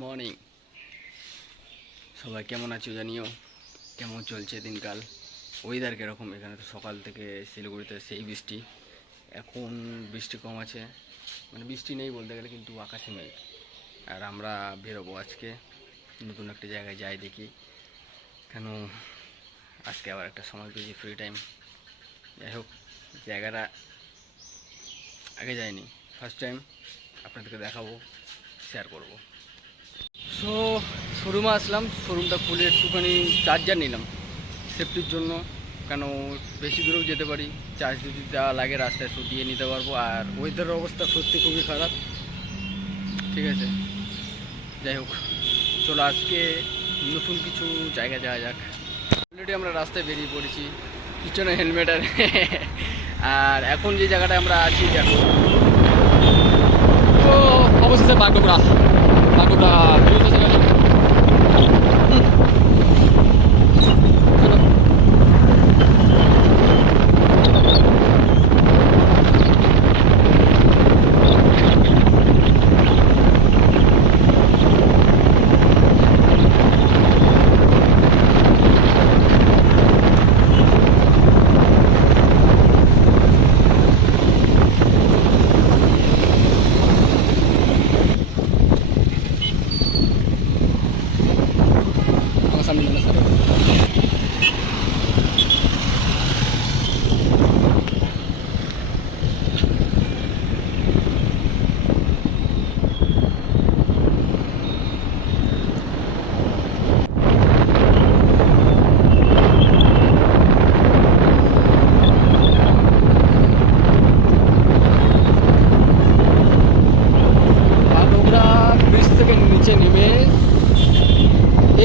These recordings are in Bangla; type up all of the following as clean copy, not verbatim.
মর্নিং, সবাই কেমন আছো জানিও। কেমন চলছে দিনকাল, ওয়েদার কীরকম? এখানে তো সকাল থেকে শিলিগুড়িতে সেই বৃষ্টি। এখন বৃষ্টি কম আছে, মানে বৃষ্টি নেই বলতে গেলে, কিন্তু আকাশে মেঘ। আর আমরা বেরোবো আজকে, নতুন একটা জায়গায় যাই দেখি। কেন আজকে আবার একটা সময় পেয়েছি, ফ্রি টাইম। যাই হোক, জায়গাটা আগে যাইনি, ফার্স্ট টাইম আপনাদেরকে দেখাবো, শেয়ার করব। সো শোরুমে আসলাম, শোরুমটা খুলে একটুখানি চার্জার নিলাম সেফটির জন্য, কেন বেশি দূরেও যেতে পারি, চার্জ যদি দেওয়া লাগে রাস্তায় তো দিয়ে নিতে পারবো। আর ওয়েদারের অবস্থা সত্যি খুবই খারাপ, ঠিক আছে। যাই হোক, চলো আজকে নতুন কিছু জায়গা যাওয়া যাক। অলরেডি আমরা রাস্তায় বেরিয়ে পড়েছি, পিছনে হেলমেট আর এখন যে জায়গাটায় আমরা আছি দেখো, তো অবশেষে বাগডোগরা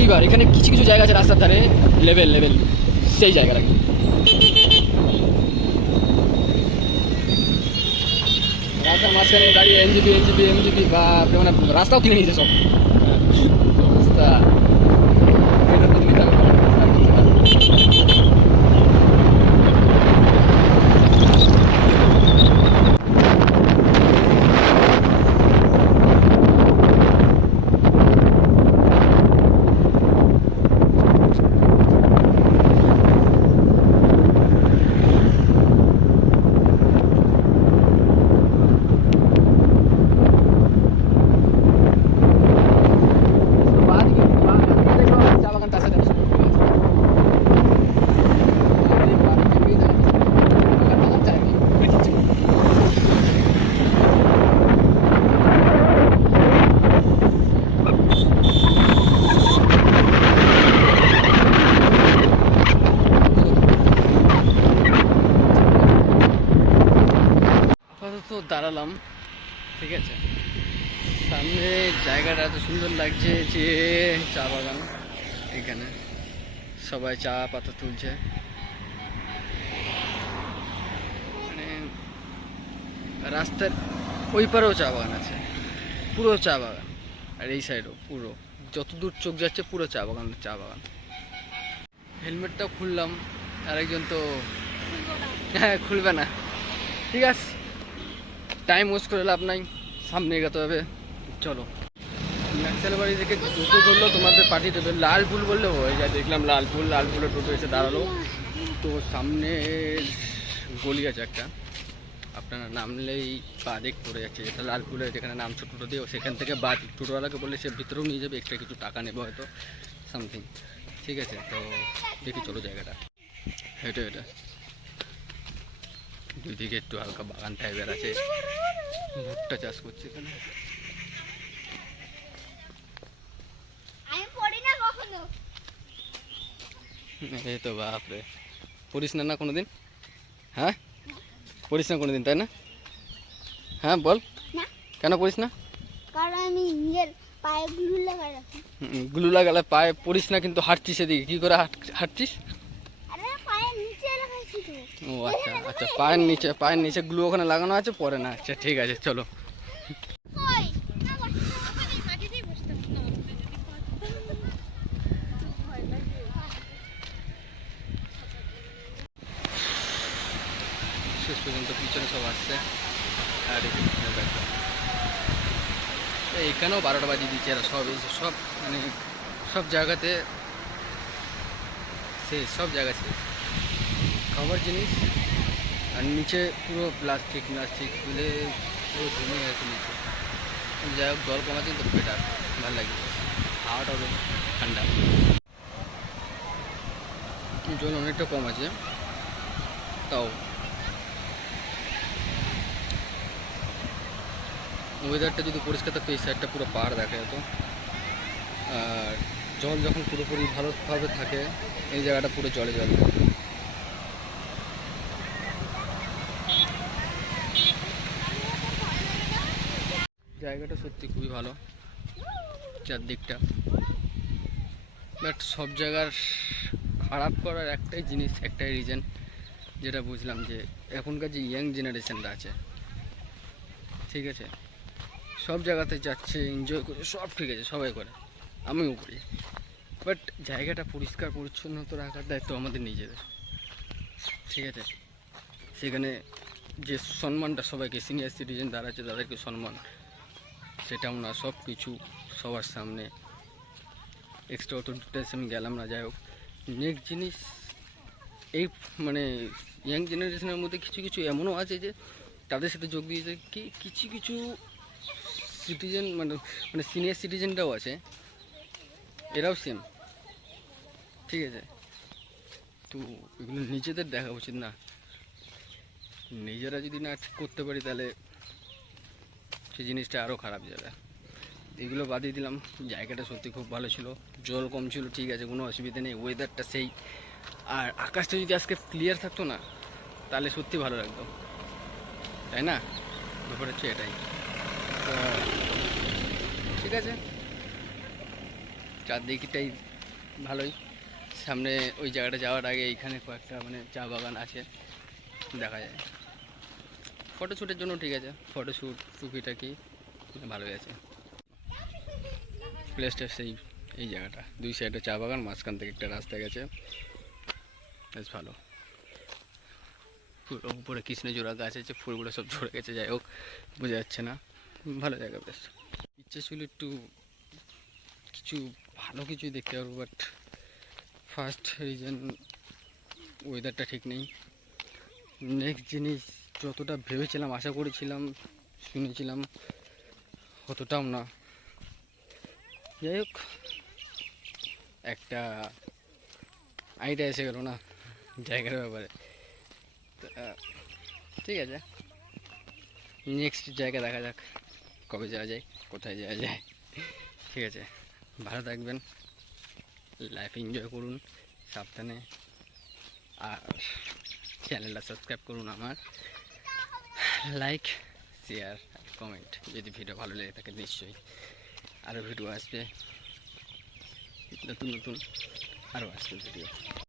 এইবার এখানে কিছু কিছু জায়গা আছে রাস্তার ধারে, লেভেল সেই জায়গাটা রাস্তার মাঝখানে দাঁড়িয়ে এমজিবি বা মানে রাস্তাও কিনে নিয়েছে সব অবস্থা। তো দাঁড়ালাম, ঠিক আছে। সামনে জায়গাটা এত সুন্দর লাগছে যে চা বাগান, এখানে সবাই চা পাতা তুলছে, মানে রাস্তার ওই পারেও চা বাগান আছে, পুরো চা বাগান। আর এই সাইডও পুরো, যতদূর চোখ যাচ্ছে পুরো চা বাগান। হেলমেটটাও খুললাম, আরেকজন তো হ্যাঁ খুলবে না, ঠিক আছে। টাইম ওয়েস্ট করে লাভ নাই, সামনে এগোতে হবে। চলো, নাকশাল বাড়ি থেকে টোটো ধরলো, তোমাদের পাঠিয়ে দেবে। লালপুল বললে হয়ে যায়, দেখলাম লালপুলে টোটো এসে দাঁড়ালো। তো সামনে গলি আছে একটা, আপনারা নামলেই বা দিক পড়ে যাচ্ছে, যেটা লালপুলে যেখানে নামছে টোটো দিয়ে, সেখান থেকে বা টোটোওয়ালাকে বললে সে ভিতরেও নিয়ে যাবে, একটা কিছু টাকা নেবে হয়তো, সামথিং, ঠিক আছে। তো দেখি চলো জায়গাটা, এটা দুইদিকে একটু হালকা বাগান টাইপের আছে, ভুট্টা চাষ করছে এখানে। এই তো বাপরে, পড়িস না কোনোদিন? হ্যাঁ পড়িস না কোনোদিন, তাই না? হ্যাঁ বল, কেন পড়িস না? কারণ আমি নিজের পায়ে গ্লু লাগালে পায়ে পড়িস না, কিন্তু হাঁটছিস এদিকে, কি করে হাঁটছিস? ও আচ্ছা, পায়ের নিচে গ্লু ওখানে লাগানো আছে, পরে না। আচ্ছা ঠিক আছে, চলো। শেষ পর্যন্ত পিছনে সব আসছে, আর তো এখানেও 12টা বাজিয়ে দিচ্ছে এরা সব এই যে সব মানে সব জায়গাতে সব জায়গা শেষ খাবার জিনিস। আর নিচে পুরো প্লাস্টিক প্লাস্টিক তুলে পুরো জমে গেছে নিচে। যাই হোক জল কমাচ্ছে তো বেটার, ভালো লাগে, হাওয়াটাও বেশ ঠান্ডা, জল অনেকটা কম আছে তাও। ওয়েদারটা যদি পরিষ্কার থাকতো এই সাইডটা পুরো পাহাড় দেখা যেত। আর জল যখন পুরোপুরি ভালোভাবে থাকে এই জায়গাটা পুরো জলে জল। জায়গাটা সত্যি খুবই ভালো চারদিকটা, বাট সব জায়গার খারাপ করার একটাই জিনিস, একটাই রিজন যেটা বুঝলাম, যে এখনকার যে ইয়াং জেনারেশনটা আছে, ঠিক আছে, সব জায়গাতে যাচ্ছে এনজয় করে, সব ঠিক আছে, সবাই করে, আমিও করি, বাট জায়গাটা পরিষ্কার পরিচ্ছন্নতা রাখার দায়িত্ব আমাদের নিজেদের, ঠিক আছে। সেখানে যে সম্মানটা সবাইকে, সিনিয়র সিটিজেন যারা আছে তাদেরকে সম্মান, সেটাও না, সব কিছু সবার সামনে এক্সট্রা অত ডিটেলস আমি গেলাম না। যাই হোক, নেক্সট জিনিস এই মানে ইয়াং জেনারেশনের মধ্যে কিছু কিছু এমনও আছে যে তাদের সাথে যোগ দিয়েছে কি কিছু কিছু সিটিজেন, মানে মানে সিনিয়র সিটিজেনরাও আছে, এরাও সেম, ঠিক আছে। তো এগুলো নিজেদের দেখা উচিত না, নিজেরা যদি না ঠিক করতে পারি তাহলে সেই জিনিসটা আরও খারাপ যাবে। এগুলো বাদিয়ে দিলাম, জায়গাটা সত্যি খুব ভালো ছিল, জল কম ছিল, ঠিক আছে, কোনো অসুবিধা নেই, ওয়েদারটা সেই, আর আকাশটা যদি আজকে ক্লিয়ার থাকতো না তাহলে সত্যি ভালো লাগতো, তাই না? ব্যাপার হচ্ছে এটাই। তো ঠিক আছে, চারদিকটাই ভালোই। সামনে ওই জায়গাটা যাওয়ার আগে এইখানে কয়েকটা মানে চা বাগান আছে, দেখা যায় ফটোশ্যুটের জন্য, ঠিক আছে, ফটোশ্যুট টুকিটাকি ভালোই আছে। প্লেসটা সেই এই জায়গাটা, দুই সাইডে চা বাগান, মাঝখান থেকে একটা রাস্তা গেছে, বেশ ভালো। পুরো উপরে কৃষ্ণচূড়া গাছ আছে, ফুলগুলো সব ঝরে গেছে, যাই হোক বোঝা যাচ্ছে না, ভালো জায়গা বেশ। ইচ্ছে ছিল একটু কিছু ভালো কিছুই দেখতে পারবো, বাট ফার্স্ট রিজন ওয়েদারটা ঠিক নেই। নেক্সট জিনিস যতটা ভেবেছিলাম, আশা করেছিলাম, শুনেছিলাম, অতটাও না। যাই হোক, একটা আইডিয়া এসে গেল না জায়গার ব্যাপারে, ঠিক আছে, নেক্সট জায়গা দেখা যাক কবে যাওয়া যায়, কোথায় যাওয়া যায়, ঠিক আছে। ভালো থাকবেন, লাইফ এনজয় করুন সাবধানে, আর চ্যানেলটা সাবস্ক্রাইব করুন আমার, লাইক শেয়ার আর কমেন্ট, যদি ভিডিও ভালো লেগে থাকে নিশ্চয়ই আরও ভিডিও আসবে, নতুন নতুন আরও আসবে ভিডিও।